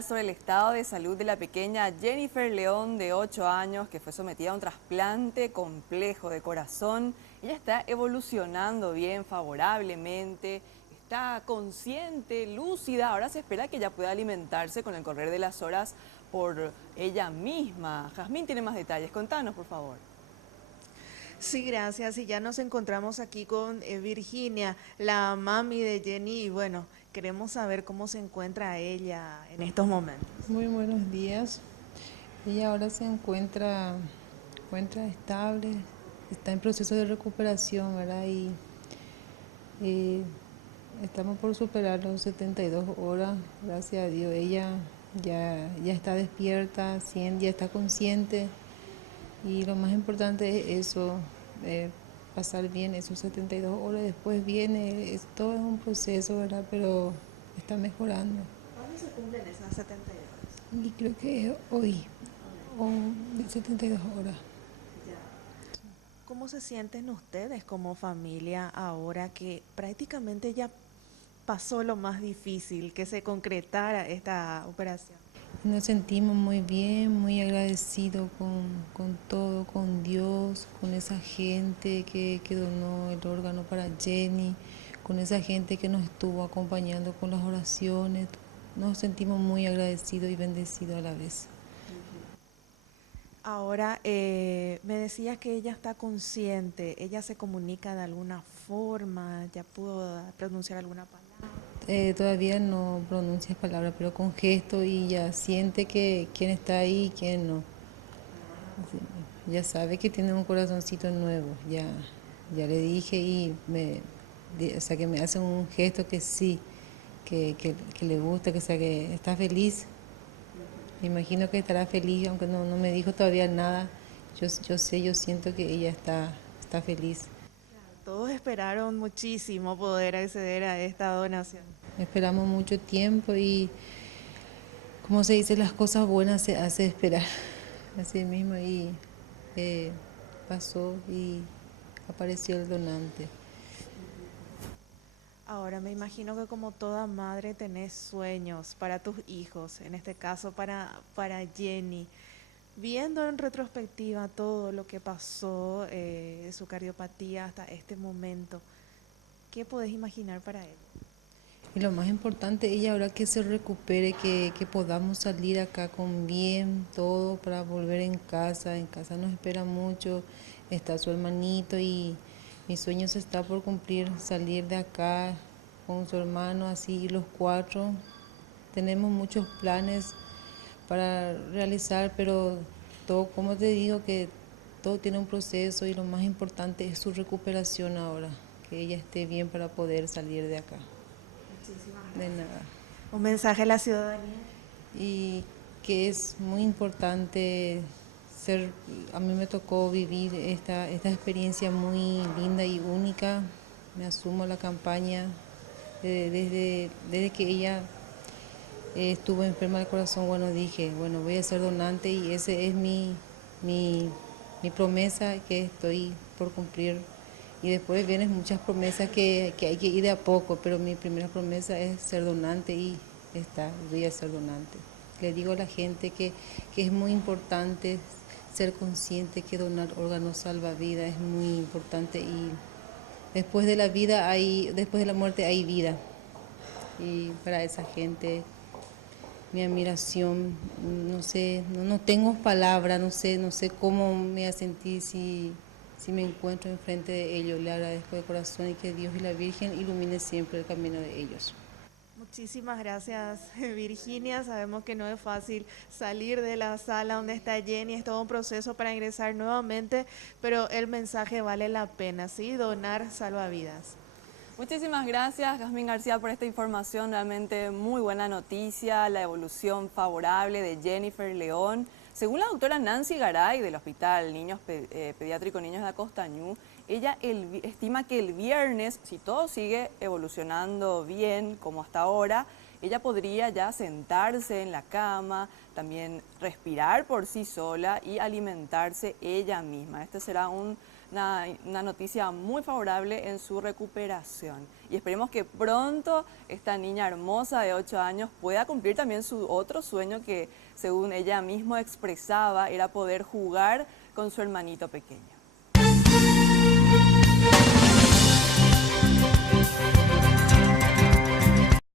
hablar sobre el estado de salud de la pequeña Jennifer León, de 8 años, que fue sometida a un trasplante complejo de corazón. Ella está evolucionando bien, favorablemente, está consciente, lúcida. Ahora se espera que ella pueda alimentarse con el correr de las horas por ella misma. Jazmín tiene más detalles. Contanos, por favor. Sí, gracias. Y ya nos encontramos aquí con Virginia, la mami de Jenny. Y bueno, queremos saber cómo se encuentra ella en estos momentos. Muy buenos días. Ella ahora se encuentra estable, está en proceso de recuperación, ¿verdad? Y eh, estamos por superar los 72 horas, gracias a Dios. Ella ya está despierta, ya está consciente y lo más importante es eso, pasar bien esos 72 horas. Después todo es un proceso, ¿verdad? Pero está mejorando. ¿Cuándo se cumplen esas 72? Y creo que es hoy, o de 72 horas. ¿Cómo se sienten ustedes como familia ahora que prácticamente ya pasó lo más difícil, que se concretara esta operación? Nos sentimos muy bien, muy agradecidos con todo, con Dios, con esa gente que donó el órgano para Jenny, con esa gente que nos estuvo acompañando con las oraciones. Nos sentimos muy agradecidos y bendecidos a la vez. Ahora, me decías que ella está consciente, ella se comunica de alguna forma, ya pudo pronunciar alguna palabra. Todavía no pronuncia palabras, pero con gesto y ya siente que quién está ahí y quién no. Ya sabe que tiene un corazoncito nuevo, ya le dije y o sea, que me hace un gesto que sí, que le gusta, que está feliz. Me imagino que estará feliz, aunque no me dijo todavía nada. Yo siento que ella está feliz. Todos esperaron muchísimo poder acceder a esta donación. Esperamos mucho tiempo y, como se dice, las cosas buenas se hace esperar. Así mismo y pasó y apareció el donante. Ahora me imagino que como toda madre tenés sueños para tus hijos, en este caso para Jenny. Viendo en retrospectiva todo lo que pasó, su cardiopatía hasta este momento, ¿qué podés imaginar para él? Y lo más importante, ella ahora que se recupere, que podamos salir acá con bien, todo para volver en casa. En casa nos espera mucho, está su hermanito y mi sueño se está por cumplir, salir de acá con su hermano, así los cuatro. Tenemos muchos planes para realizar, pero todo, como te digo, que todo tiene un proceso y lo más importante es su recuperación ahora, que ella esté bien para poder salir de acá. Muchísimas De gracias. nada. Un mensaje a la ciudadanía. Y que es muy importante a mí me tocó vivir esta experiencia muy linda y única. Me asumo la campaña desde que ella estuvo enferma del corazón. Bueno, dije, bueno, voy a ser donante y ese es mi promesa que estoy por cumplir. Y después vienen muchas promesas que hay que ir de a poco, pero mi primera promesa es ser donante y voy a ser donante. Le digo a la gente que es muy importante ser consciente que donar órganos salva vida, es muy importante y después de después de la muerte hay vida. Y para esa gente mi admiración, no sé, no tengo palabras, no sé cómo me voy a sentir si me encuentro enfrente de ellos. Le agradezco de corazón y que Dios y la Virgen ilumine siempre el camino de ellos. Muchísimas gracias, Virginia. Sabemos que no es fácil salir de la sala donde está Jenny, es todo un proceso para ingresar nuevamente, pero el mensaje vale la pena, ¿sí? Donar salva vidas. Muchísimas gracias, Jazmín García, por esta información. Realmente muy buena noticia, la evolución favorable de Jennifer León. Según la doctora Nancy Garay del Hospital Pediátrico Niños de Acostañú, ella estima que el viernes, si todo sigue evolucionando bien como hasta ahora, ella podría ya sentarse en la cama, también respirar por sí sola y alimentarse ella misma. Este será un una noticia muy favorable en su recuperación. Y esperemos que pronto esta niña hermosa de 8 años pueda cumplir también su otro sueño que, según ella misma expresaba, era poder jugar con su hermanito pequeño.